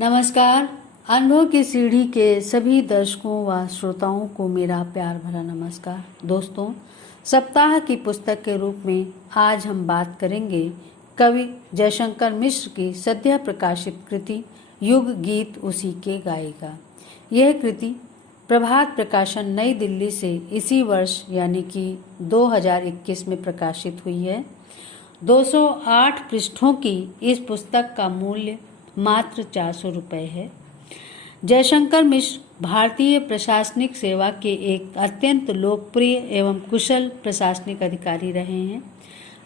नमस्कार। अनुभव की सीढ़ी के सभी दर्शकों व श्रोताओं को मेरा प्यार भरा नमस्कार। दोस्तों, सप्ताह की पुस्तक के रूप में आज हम बात करेंगे कवि जयशंकर मिश्र की सद्य प्रकाशित कृति युग गीत उसी के गाएगा। यह कृति प्रभात प्रकाशन नई दिल्ली से इसी वर्ष यानी कि 2021 में प्रकाशित हुई है। 208 पृष्ठों की इस पुस्तक का मूल्य मात्र 400 रुपये है। जयशंकर मिश्र भारतीय प्रशासनिक सेवा के एक अत्यंत लोकप्रिय एवं कुशल प्रशासनिक अधिकारी रहे हैं।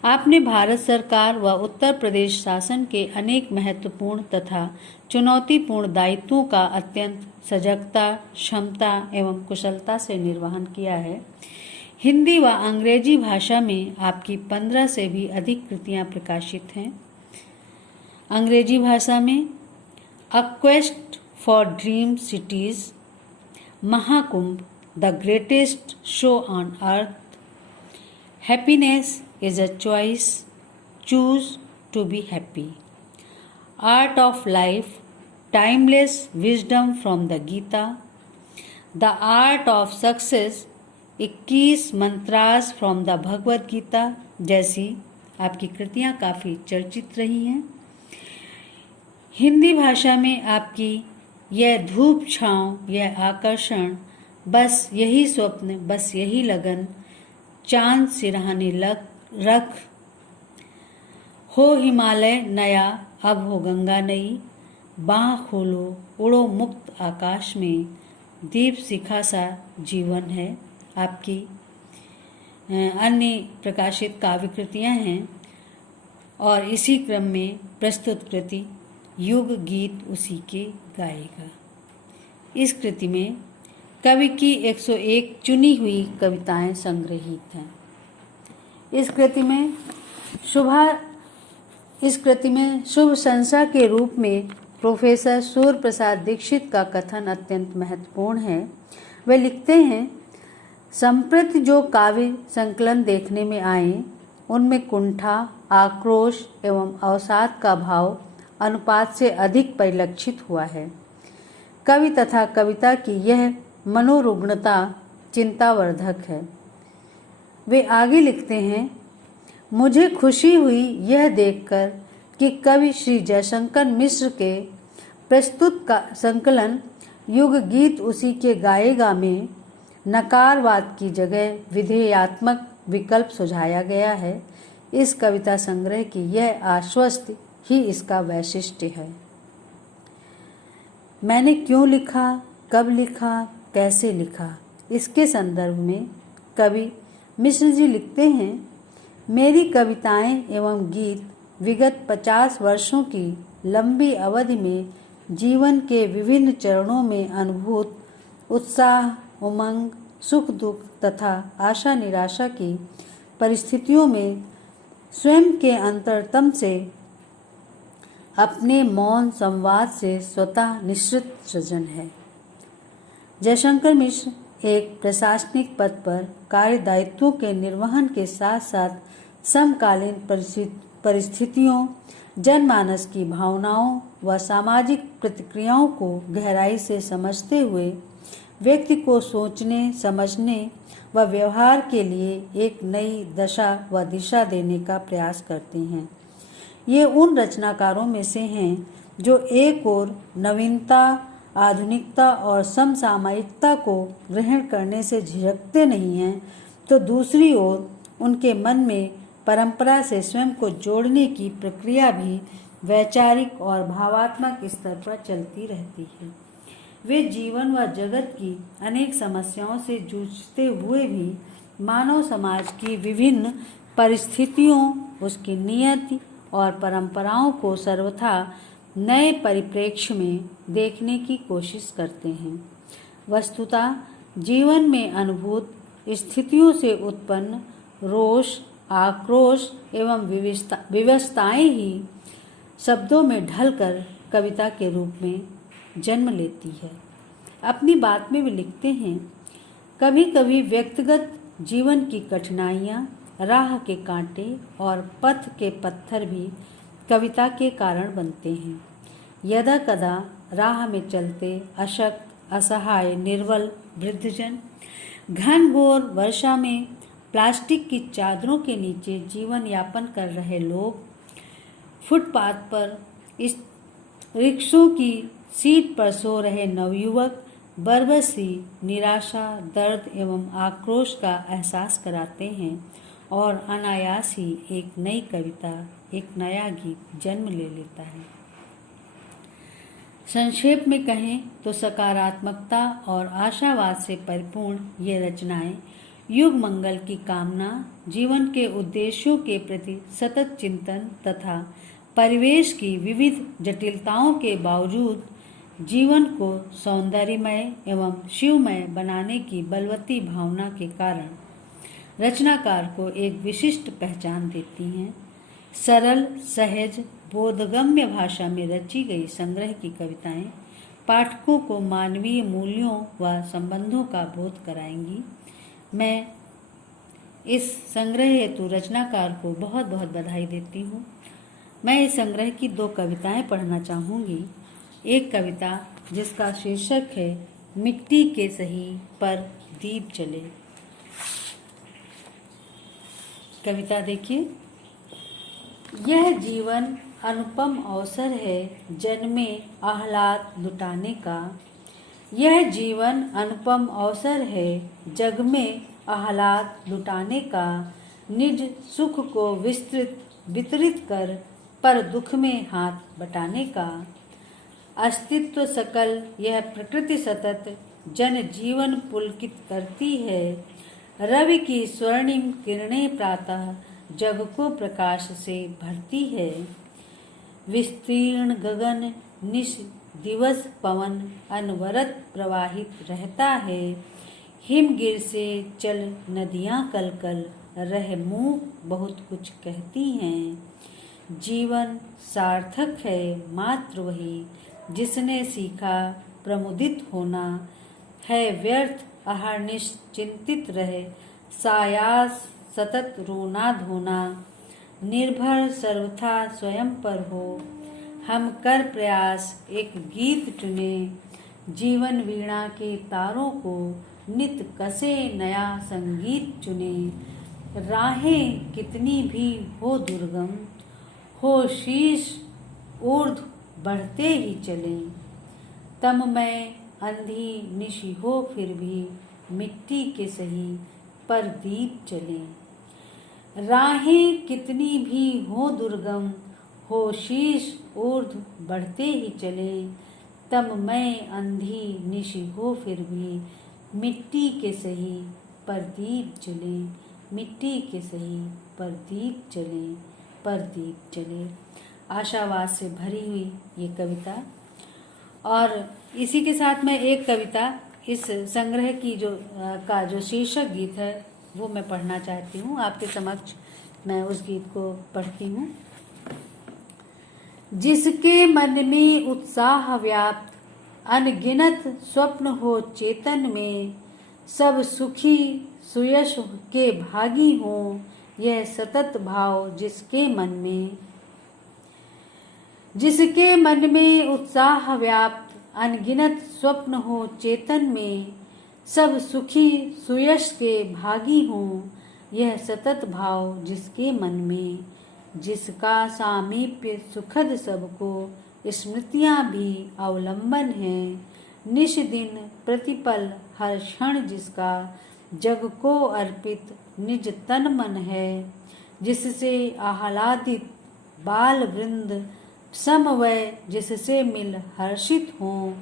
आपने भारत सरकार व उत्तर प्रदेश शासन के अनेक महत्वपूर्ण तथा चुनौतीपूर्ण दायित्वों का अत्यंत सजगता, क्षमता एवं कुशलता से निर्वहन किया है। हिंदी व अंग्रेजी भाषा में आपकी 15 से भी अधिक कृतियां प्रकाशित हैं। अंग्रेजी भाषा में a quest for dream cities, Mahakumbh, the greatest show on earth, happiness is a choice, choose to be happy, art of life, timeless wisdom from the Gita, the art of success, 21 mantras from the Bhagavad Gita जैसी आपकी कृतियां काफ़ी चर्चित रही हैं। हिंदी भाषा में आपकी यह धूप छाँव, यह आकर्षण, बस यही स्वप्न, बस यही लगन, चांद सिरहाने रख, हो हिमालय नया, अब हो गंगा नई, बाँह खोलो, उड़ो मुक्त आकाश में, दीप शिखा सा जीवन है। आपकी अन्य प्रकाशित काव्य कृतियाँ हैं और इसी क्रम में प्रस्तुत कृति युग गीत उसी के गाएगा। इस कृति में कवि की 101 चुनी हुई कविताएं संग्रहित हैं। इस कृति में शुभ संशा के रूप में प्रोफेसर सूर्य प्रसाद दीक्षित का कथन अत्यंत महत्वपूर्ण है। वे लिखते हैं, संप्रति जो काव्य संकलन देखने में आए उनमें कुंठा, आक्रोश एवं अवसाद का भाव अनुपात से अधिक परिलक्षित हुआ है। कवि तथा कविता की यह मनोरुग्णता चिंतावर्धक है। वे आगे लिखते हैं, मुझे खुशी हुई यह देखकर कि कवि श्री जयशंकर मिश्र के प्रस्तुत का संकलन युग गीत उसी के गाएगा में नकारवाद की जगह विधेयात्मक विकल्प सुझाया गया है। इस कविता संग्रह की यह आश्वस्त ही इसका वैशिष्ट्य है। मैंने क्यों लिखा, कब लिखा, कैसे लिखा, इसके संदर्भ में कवि मिश्र जी लिखते हैं, मेरी कविताएं एवं गीत विगत 50 वर्षों की लंबी अवधि में जीवन के विभिन्न चरणों में अनुभूत उत्साह, उमंग, सुख दुख तथा आशा निराशा की परिस्थितियों में स्वयं के अंतरतम से अपने मौन संवाद से स्वतः निश्चित सृजन है। जयशंकर मिश्र एक प्रशासनिक पद पर कार्य दायित्वों के निर्वहन के साथ साथ समकालीन परिस्थितियों, जनमानस की भावनाओं व सामाजिक प्रतिक्रियाओं को गहराई से समझते हुए व्यक्ति को सोचने, समझने व व्यवहार के लिए एक नई दशा व दिशा देने का प्रयास करते हैं। ये उन रचनाकारों में से हैं जो एक ओर नवीनता, आधुनिकता और समसामयिकता को ग्रहण करने से झिझकते नहीं हैं, तो दूसरी ओर उनके मन में परंपरा से स्वयं को जोड़ने की प्रक्रिया भी वैचारिक और भावात्मक स्तर पर चलती रहती है। वे जीवन व जगत की अनेक समस्याओं से जूझते हुए भी मानव समाज की विभिन्न परिस्थितियों, उसकी नियति और परंपराओं को सर्वथा नए परिप्रेक्ष्य में देखने की कोशिश करते हैं। वस्तुतः जीवन में अनुभूत स्थितियों से उत्पन्न रोष, आक्रोश एवं विवशताएं ही शब्दों में ढलकर कविता के रूप में जन्म लेती है। अपनी बात में वे लिखते हैं, कभी कभी व्यक्तिगत जीवन की कठिनाइयाँ, राह के कांटे और पथ के पत्थर भी कविता के कारण बनते हैं। यदा कदा राह में चलते अशक्त असहाय निर्बल वृद्धजन, घनघोर वर्षा में प्लास्टिक की चादरों के नीचे जीवन यापन कर रहे लोग, फुटपाथ पर इस रिक्शों की सीट पर सो रहे नवयुवक बरबसी निराशा, दर्द एवं आक्रोश का एहसास कराते हैं और अनायास ही एक नई कविता, एक नया गीत जन्म ले लेता है। संक्षेप में कहें तो सकारात्मकता और आशावाद से परिपूर्ण ये रचनाएं युग मंगल की कामना, जीवन के उद्देश्यों के प्रति सतत चिंतन तथा परिवेश की विविध जटिलताओं के बावजूद जीवन को सौंदर्यमय एवं शिवमय बनाने की बलवती भावना के कारण रचनाकार को एक विशिष्ट पहचान देती हैं। सरल, सहज, बोधगम्य भाषा में रची गई संग्रह की कविताएं पाठकों को मानवीय मूल्यों व संबंधों का बोध कराएंगी। मैं इस संग्रह हेतु रचनाकार को बहुत बहुत बधाई देती हूँ। मैं इस संग्रह की 2 कविताएं पढ़ना चाहूँगी। एक कविता जिसका शीर्षक है मिट्टी के सही पर दीप जले। कविता देखिए। यह जीवन अनुपम अवसर है जन्मे आह्लाद लुटाने का। यह जीवन अनुपम अवसर है जग में आह्लाद लुटाने का। निज सुख को वितरित कर पर दुख में हाथ बटाने का। अस्तित्व सकल यह प्रकृति सतत जन जीवन पुलकित करती है। रवि की स्वर्णिम किरणें प्रातः जग को प्रकाश से भरती है। विस्तीर्ण गगन निश दिवस पवन अनवरत प्रवाहित रहता है। हिमगिर से चल नदियां कल कल रह मुँह बहुत कुछ कहती हैं। जीवन सार्थक है मात्र वही जिसने सीखा प्रमुदित होना है। व्यर्थ अहर्निश चिंतित रहे सायास सतत रोना धोना। निर्भर सर्वथा स्वयं पर हो हम कर प्रयास एक गीत चुने। जीवन वीणा के तारों को नित कसे नया संगीत चुने। राहें कितनी भी हो दुर्गम हो शीश ऊर्ध्व बढ़ते ही चले। तम में अंधी निशि हो फिर भी मिट्टी के सही पर दीप जले। राहें कितनी भी हो दुर्गम हो शीश ऊर्ध्व बढ़ते ही चले। तम में अंधी निशि हो फिर भी मिट्टी के सही पर दीप जले। मिट्टी के सही पर दीप जले, पर दीप जले। आशावाद से भरी हुई ये कविता। और इसी के साथ मैं एक कविता इस संग्रह की जो शीर्षक गीत है वो मैं पढ़ना चाहती हूँ। आपके समक्ष मैं उस गीत को पढ़ती हूँ। जिसके मन में उत्साह व्याप्त अनगिनत स्वप्न हो चेतन में। सब सुखी सुयश के भागी हों यह सतत भाव जिसके मन में। जिसके मन में उत्साह व्याप्त अनगिनत स्वप्न हो चेतन में। सब सुखी सुयश के भागी हों यह सतत भाव जिसके मन में। जिसका सामीप्य सुखद सबको स्मृतियां भी अवलंबन है। निश दिन प्रतिपल हर क्षण जिसका जग को अर्पित निज तन मन है। जिससे आह्लादित बाल वृंद समवय जिससे मिल हर्षित हों।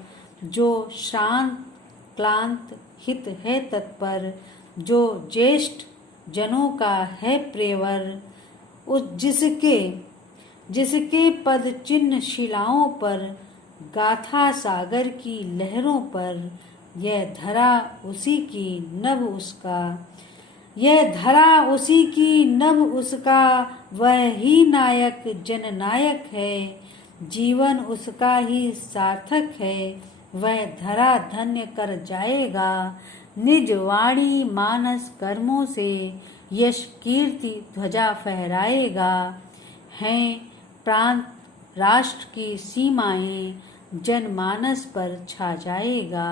जो शांत क्लांत हित है तत्पर जो ज्येष्ठ जनों का है प्रियवर। उस जिसके पद चिन्ह शिलाओं पर गाथा सागर की लहरों पर। यह धरा उसी की नभ उसका। यह धरा उसी की नभ उसका। वह ही नायक जननायक है। जीवन उसका ही सार्थक है। वह धरा धन्य कर जाएगा। निज वाणी मानस कर्मों से यश कीर्ति ध्वजा फहराएगा। हैं राष्ट्र की सीमाएं जनमानस पर छा जाएगा।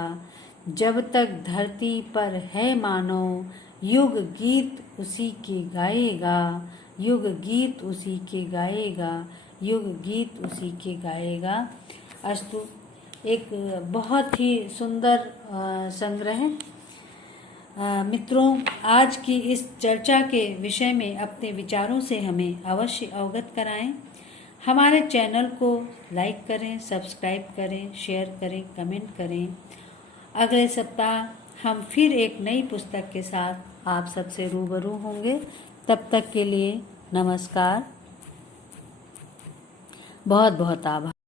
जब तक धरती पर है मानव, युग गीत उसी के गाएगा, युग गीत उसी के गाएगा, युग गीत उसी के गाएगा। अस्तु। एक बहुत ही सुंदर संग्रह। मित्रों, आज की इस चर्चा के विषय में अपने विचारों से हमें अवश्य अवगत कराएं। हमारे चैनल को लाइक करें, सब्सक्राइब करें, शेयर करें, कमेंट करें। अगले सप्ताह हम फिर एक नई पुस्तक के साथ आप सबसे रूबरू होंगे। तब तक के लिए नमस्कार, बहुत बहुत आभार।